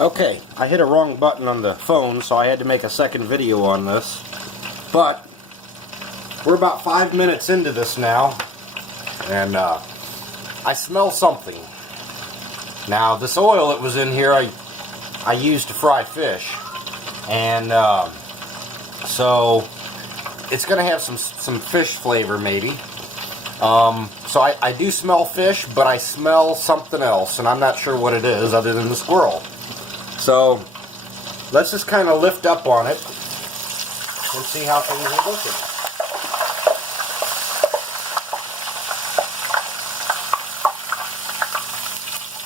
Okay, I hit a wrong button on the phone, so I had to make a second video on this. But we're about 5 minutes into this now, and I smell something. Now, this oil that was in here, I used to fry fish, and so it's going to have some fish flavor, maybe. So I do smell fish, but I smell something else, and I'm not sure what it is other than the squirrel. So let's just kind of lift up on it and see how things are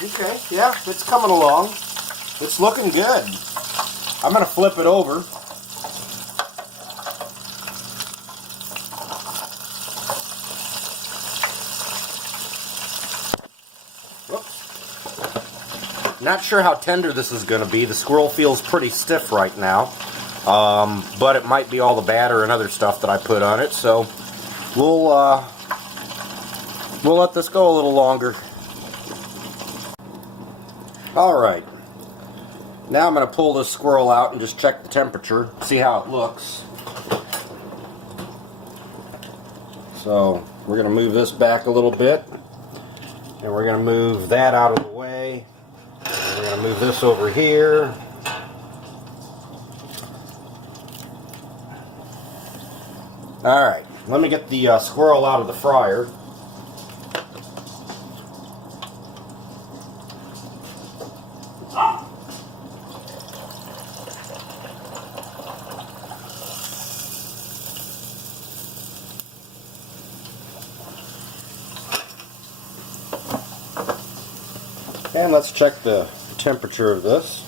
looking. Okay, yeah, it's coming along. It's looking good. I'm going to flip it over. Not sure how tender this is going to be. The squirrel feels pretty stiff right now, but it might be all the batter and other stuff that I put on it. So we'll let this go a little longer. All right. Now I'm going to pull this squirrel out and just check the temperature, see how it looks. So we're going to move this back a little bit, and we're going to move that out of the way. We're going to move this over here. Alright, let me get the squirrel out of the fryer. And let's check the temperature of this.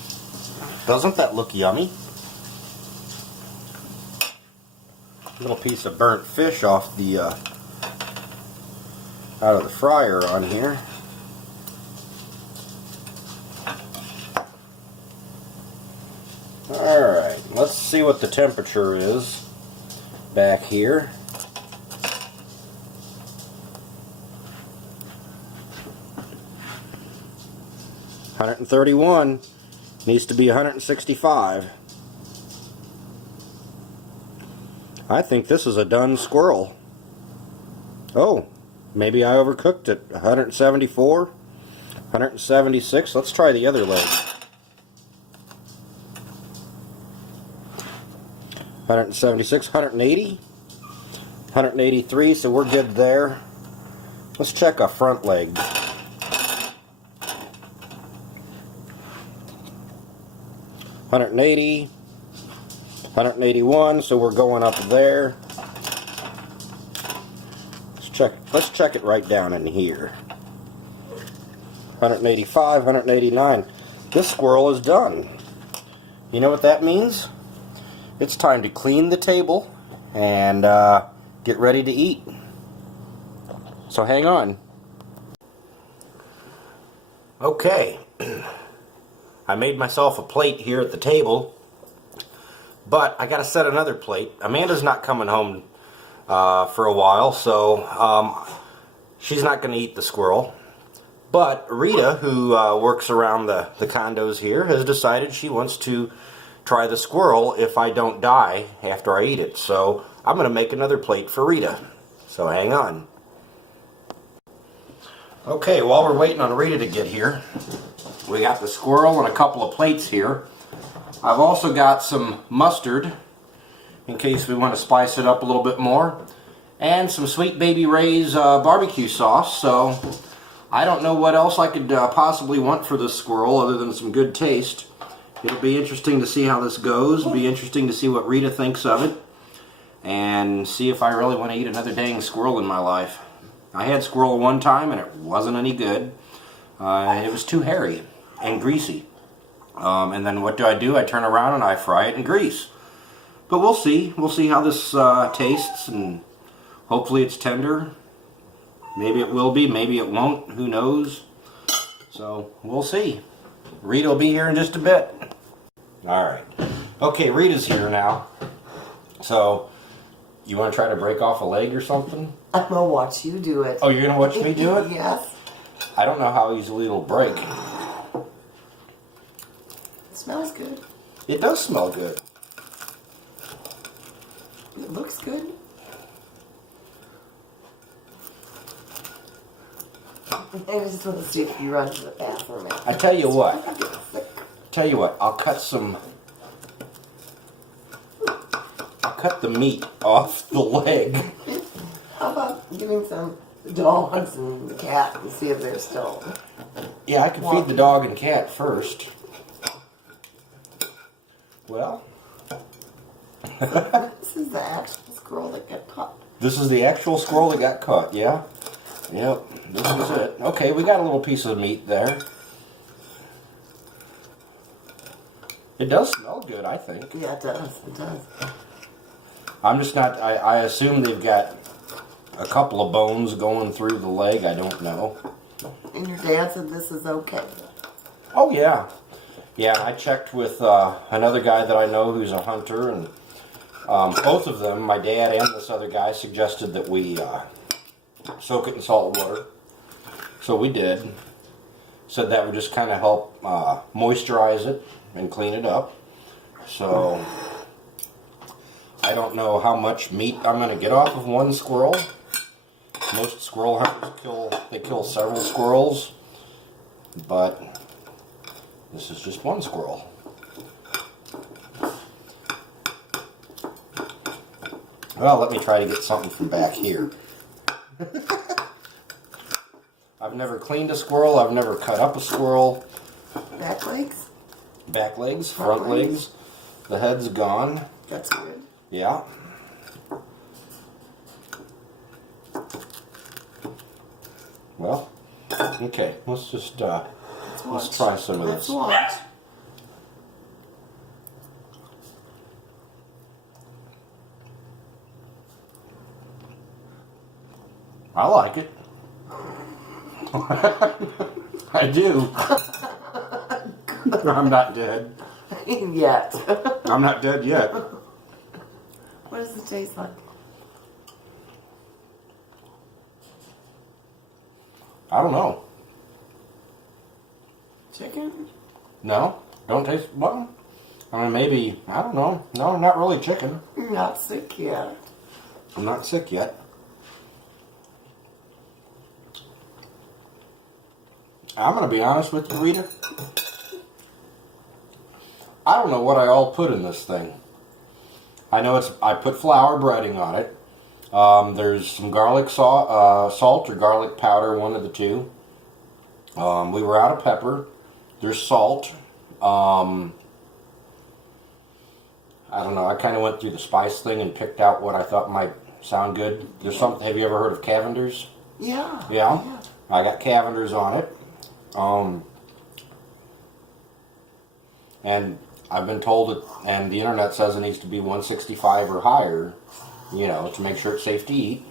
Doesn't that look yummy? A little piece of burnt fish off the out of the fryer on here. Alright, let's see what the temperature is back here. $131 needs to be 165. I think this is a done squirrel. Oh, maybe I overcooked it. 174, 176. Let's try the other leg. 176, 180, 183. So we're good there. Let's check a front leg. 180, 181, so we're going up there. Let's check it right down in here. 185, 189. This squirrel is done. You know what that means? It's time to clean the table and get ready to eat. So hang on. Okay. I made myself a plate here at the table, but I gotta set another plate. Amanda's not coming home for a while, so she's not gonna eat the squirrel. But Rita, who works around the condos here, has decided she wants to try the squirrel if I don't die after I eat it. So I'm gonna make another plate for Rita. So hang on. Okay, while we're waiting on Rita to get here, we got the squirrel and a couple of plates here. I've also got some mustard, in case we want to spice it up a little bit more, and some Sweet Baby Ray's barbecue sauce. So I don't know what else I could possibly want for this squirrel other than some good taste. It'll be interesting to see how this goes. It'll be interesting to see what Rita thinks of it, and see if I really want to eat another dang squirrel in my life. I had squirrel one time and it wasn't any good. It was too hairy and greasy. And then what do? I turn around and I fry it in grease. But we'll see. We'll see how this tastes, and hopefully it's tender. Maybe it will be, maybe it won't. Who knows? So we'll see. Rita will be here in just a bit. Alright. Okay, Rita's here now. So, you want to try to break off a leg or something? I'm going to watch you do it. Oh, you're going to watch me do it? Yes. I don't know how easily it'll break. Smells good. It does smell good. It looks good. I just want to see if you run to the bathroom. I tell you what. I get sick. I'll cut the meat off the leg. How about giving some dogs and the cat and see if they're still... Yeah, I can feed the dog and cat first. Well, This is the actual squirrel that got caught. this is the actual squirrel that got caught, yeah? Yep, this is it. Okay, we got a little piece of meat there. It does smell good, I think. Yeah, it does. It does. I'm just not, I assume they've got a couple of bones going through the leg. I don't know. And your dad said this is okay. Oh, yeah. Yeah, I checked with another guy that I know who's a hunter, and both of them, my dad and this other guy, suggested that we soak it in salt water. So we did. Said that would just kind of help moisturize it and clean it up. So I don't know how much meat I'm going to get off of one squirrel. Most squirrel hunters kill several squirrels, but this is just one squirrel. Well, let me try to get something from back here. I've never cleaned a squirrel. I've never cut up a squirrel. Back legs? Back legs, front legs. The head's gone. That's good. Yeah. Well, okay. Let's just let's try some of Let's this. watch. I like it. I do. I'm not dead. Yet. I'm not dead yet. What does it taste like? I don't know. Chicken? No? Don't taste well. I mean, maybe, I don't know. No, not really chicken. You're not sick yet. I'm not sick yet. I'm going to be honest with you, Rita. I don't know what I all put in this thing. I know I put flour breading on it. There's some garlic salt or garlic powder, one of the two. We were out of pepper. There's salt. I don't know. I kind of went through the spice thing and picked out what I thought might sound good. There's something. Have you ever heard of Cavender's? Yeah. Yeah. I got Cavender's on it. And I've been told that, and the internet says it needs to be 165 or higher, you know, to make sure it's safe to eat.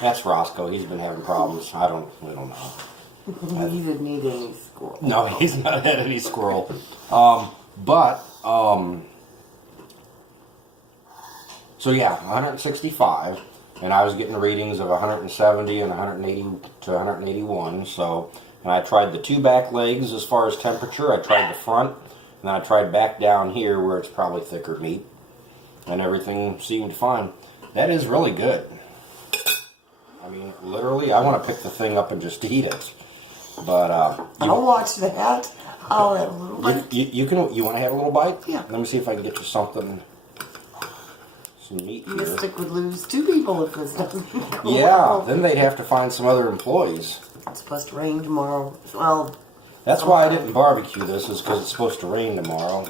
That's Roscoe. He's been having problems. We don't know. He didn't eat any squirrel. No, he's not had any squirrel. So yeah, 165, and I was getting readings of 170 and 180 to 181. So, and I tried the two back legs as far as temperature. I tried the front, and then I tried back down here where it's probably thicker meat, and everything seemed fine. That is really good. I mean, literally, I want to pick the thing up and just eat it. But I'll watch that. I'll have a little bite. you want to have a little bite? Yeah. Let me see if I can get you some meat here. Mystic would lose 2 people if this doesn't go Yeah, well. then they'd have to find some other employees. It's supposed to rain tomorrow. Well, That's why I didn't barbecue this, is because it's supposed to rain tomorrow.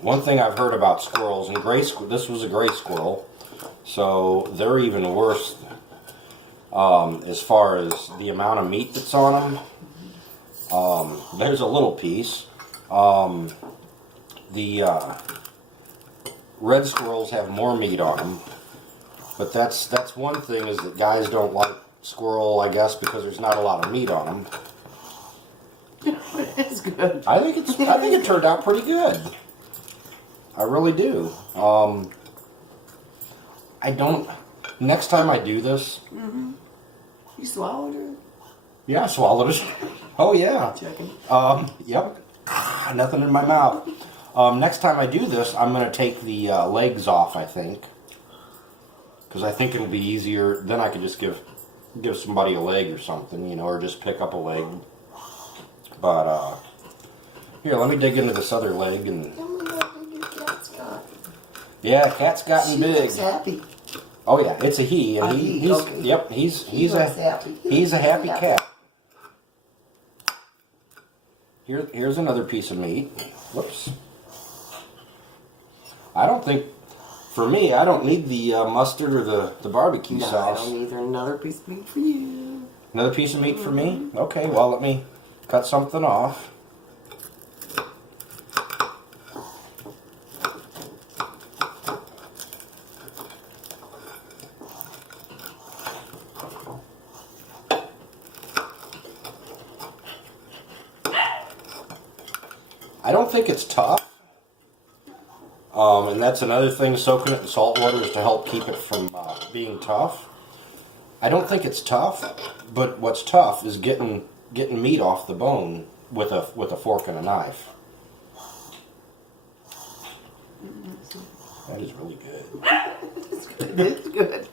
One thing I've heard about squirrels, and this was a gray squirrel, so they're even worse as far as the amount of meat that's on them. There's a little piece. The red squirrels have more meat on them, but that's one thing, is that guys don't like squirrel, I guess, because there's not a lot of meat on them. it's good. I think it turned out pretty good. I really do. Next time I do this, You swallowed it? yeah, I swallowed it. Oh yeah. Checking. Yep. Nothing in my mouth. Next time I do this, I'm going to take the legs off, I think. Because I think it'll be easier. Then I can just give somebody a leg or something, you know, or just pick up a leg. But, here, let me dig into this other leg. And Oh my God, how big your cat's got. yeah, cat's gotten She big. looks happy. Oh yeah, it's a he. And A he's, he, okay. yep, he's He a looks happy. he's a happy cat. Here's another piece of meat. Whoops. I don't think, for me, I don't need the mustard or the barbecue No, I sauce. don't either. Another piece of meat for you. Another piece of meat for me? Okay, well, let me cut something off. I don't think it's tough. And that's another thing, soaking it in salt water is to help keep it from being tough. I don't think it's tough, but what's tough is getting meat off the bone with a fork and a knife. That is really good. It's good. It's good.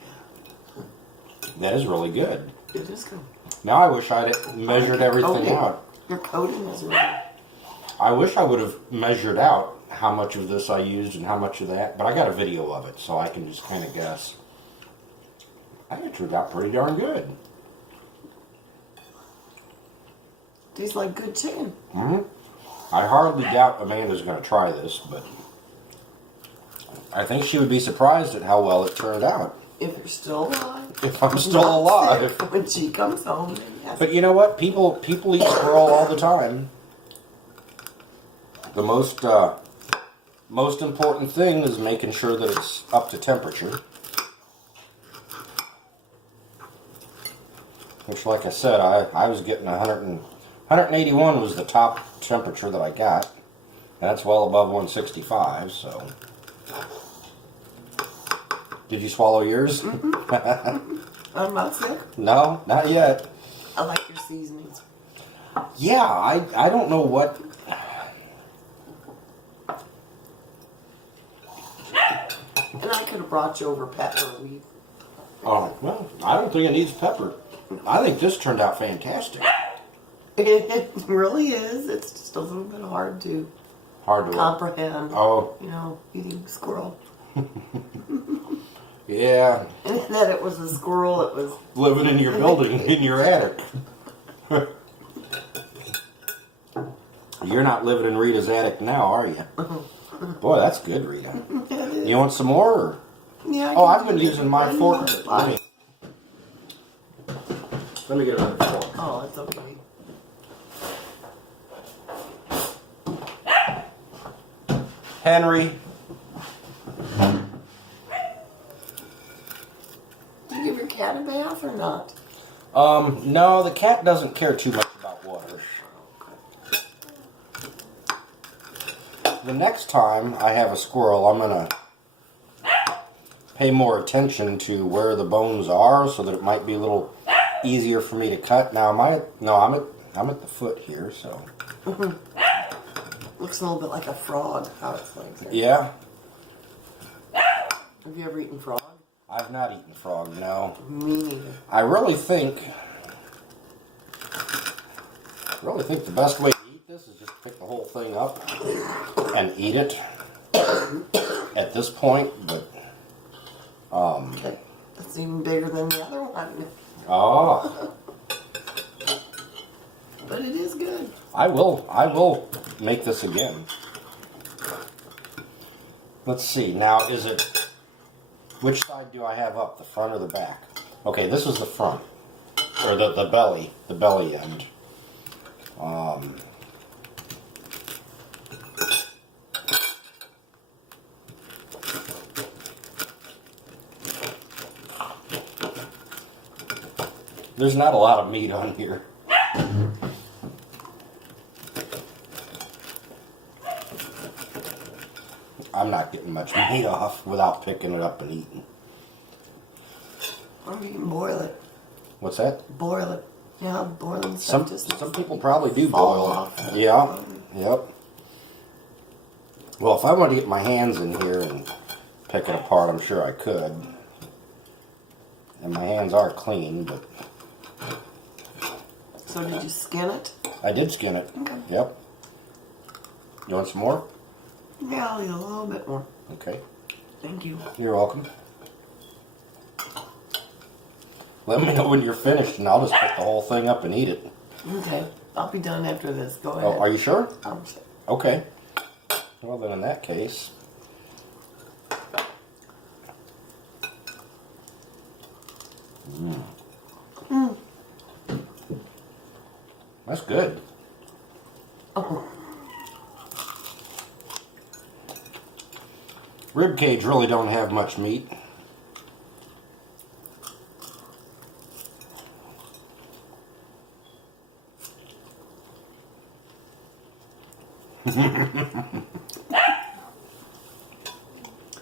That is really good. It is good. Now I wish I'd measured everything Coating. out. Your coating is really. I wish I would have measured out how much of this I used and how much of that, but I got a video of it, so I can just kind of guess. I think it turned out pretty darn good. Tastes like good chicken. I hardly doubt Amanda's going to try this, but I think she would be surprised at how well it turned out. If you're still alive. If I'm still alive. When she comes home, then yes. But you know what? People eat squirrel all the time. The most important thing is making sure that it's up to temperature. Which, like I said, I was getting 181 was the top temperature that I got. And that's well above 165, so. Did you swallow yours? I'm not sick. No, not yet. I like your seasonings. Yeah, I don't know what. And I could have brought you over pepper. Oh, well, I don't think it needs pepper. I think this turned out fantastic. It really is. It's just a little bit hard to comprehend. Oh. You know, eating squirrel. Yeah. And that it was a squirrel, it was... Living in your building, in your attic. You're not living in Rita's attic now, are you? Boy, that's good, Rita. You want some more? Or? Yeah. Oh, I've been using my fork. Let me get another fork. Oh, it's okay. Henry. Do you give your cat a bath or not? No, the cat doesn't care too much about water. The next time I have a squirrel, I'm gonna pay more attention to where the bones are, so that it might be a little easier for me to cut. Now, I'm at the foot here, so. Looks a little bit like a frog. How it's like. Yeah. Have you ever eaten frog? I've not eaten frog, no. Me neither. I really think the best way to eat this is just pick the whole thing up and eat it at this point, but Okay. That's even bigger than the other one. oh, But it is good. I will make this again. Let's see. Now, which side do I have up, the front or the back? Okay, this is the front, or the belly end. There's not a lot of meat on here. I'm not getting much meat off without picking it up and eating. Or you can boil it. What's that? Boil it. Yeah, boiling stuff Some people probably do fall boil off. it. Yeah. Yep. Well, if I wanted to get my hands in here and pick it apart, I'm sure I could. And my hands are clean, but So did you skin it? I did skin it. Okay. Yep. You want some more? Yeah, I'll eat a little bit more. Okay. Thank you. You're welcome. Let me know when you're finished, and I'll just pick the whole thing up and eat it. Okay, I'll be done after this. Go ahead. Oh, are you sure? I'm sure. Okay. Well, then in that case... That's good. Oh. Rib cage really don't have much meat.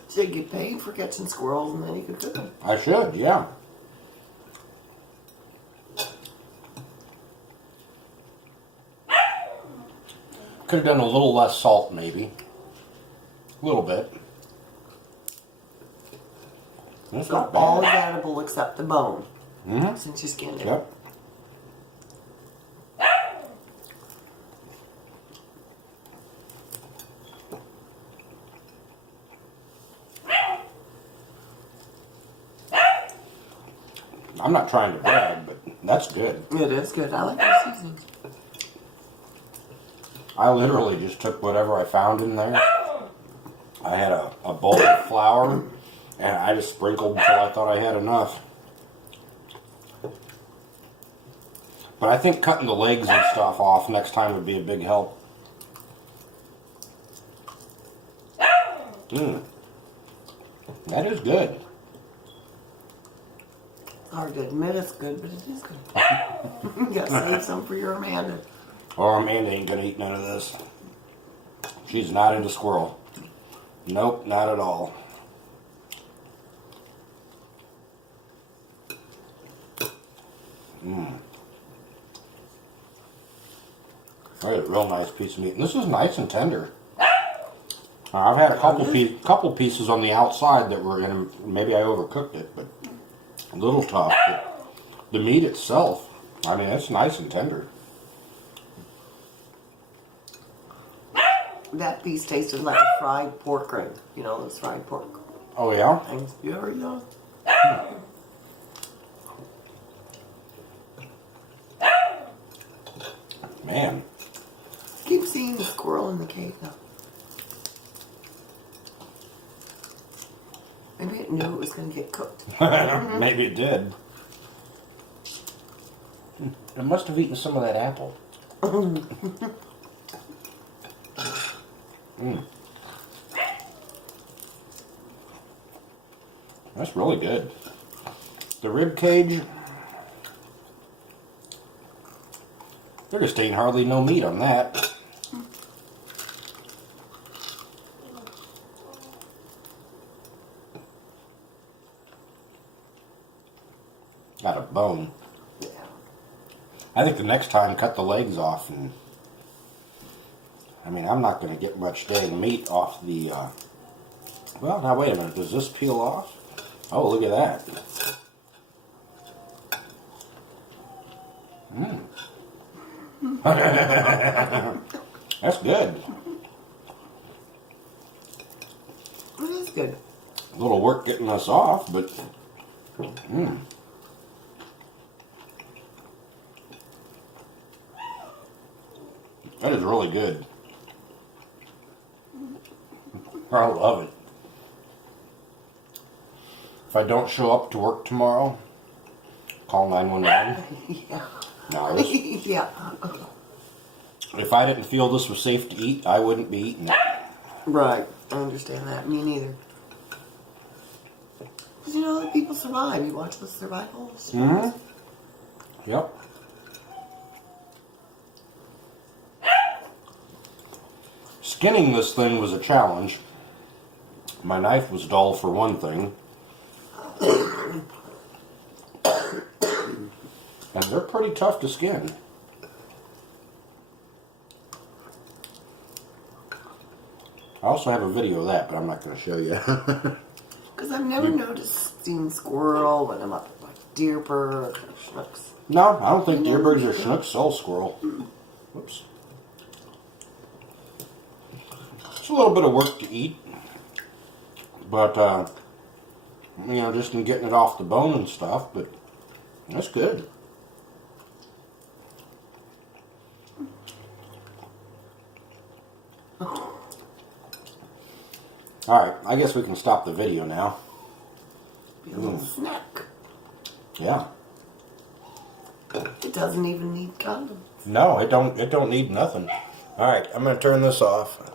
So you get paid for catching squirrels and then you could cook them. I should, yeah. Could have done a little less salt, maybe. A little bit. That's So not all is bad. edible except the bone. Mm-hmm. Since you skinned it. Yep. I'm not trying to brag, but that's good. It is good. I like the seasonings. I literally just took whatever I found in there. I had a bowl of flour, and I just sprinkled until I thought I had enough. But I think cutting the legs and stuff off next time would be a big help. Mmm. That is good. Hard to admit it's good, but it is good. You gotta save some for your Amanda. Or Amanda ain't gonna eat none of this. She's not into squirrel. Nope, not at all. Mmm. That's a real nice piece of meat. And this is nice and tender. I've had a couple pieces on the outside that were in. Maybe I overcooked it, but a little tough. But the meat itself, I mean, it's nice and tender. That piece tasted like a fried pork rib. You know those fried pork Oh yeah. things. You ever eat those? Man. Keep seeing the squirrel in the cave now. Maybe it knew it was going to get cooked. Maybe it did. It must have eaten some of that apple. That's really good. The rib cage, there just ain't hardly no meat on that. Got a bone. Yeah. I think the next time, cut the legs off, and I mean, I'm not going to get much dang meat off the. Well, now wait a minute. Does this peel off? Oh, look at that. That's good. It is good. A little work getting us off, but that is really good. I love it. If I don't show up to work tomorrow, call 911. Yeah. No, this, Yeah. if I didn't feel this was safe to eat, I wouldn't be eating it. Right. I understand that. Me neither. Because you know that people survive. You watch the survival shows. Yep. Skinning this thing was a challenge. My knife was dull for one thing. And they're pretty tough to skin. I also have a video of that, but I'm not going to show you. Because I've never seen squirrel when I'm up at like deerbird or schnooks. No, I don't think deerbirds or schnooks sell squirrel. Whoops. It's a little bit of work to eat, but you know, just in getting it off the bone and stuff. But that's good. All right, I guess we can stop the video now. Be a little snack. Yeah. It doesn't even need condoms. No, it don't need nothing. All right, I'm gonna turn this off.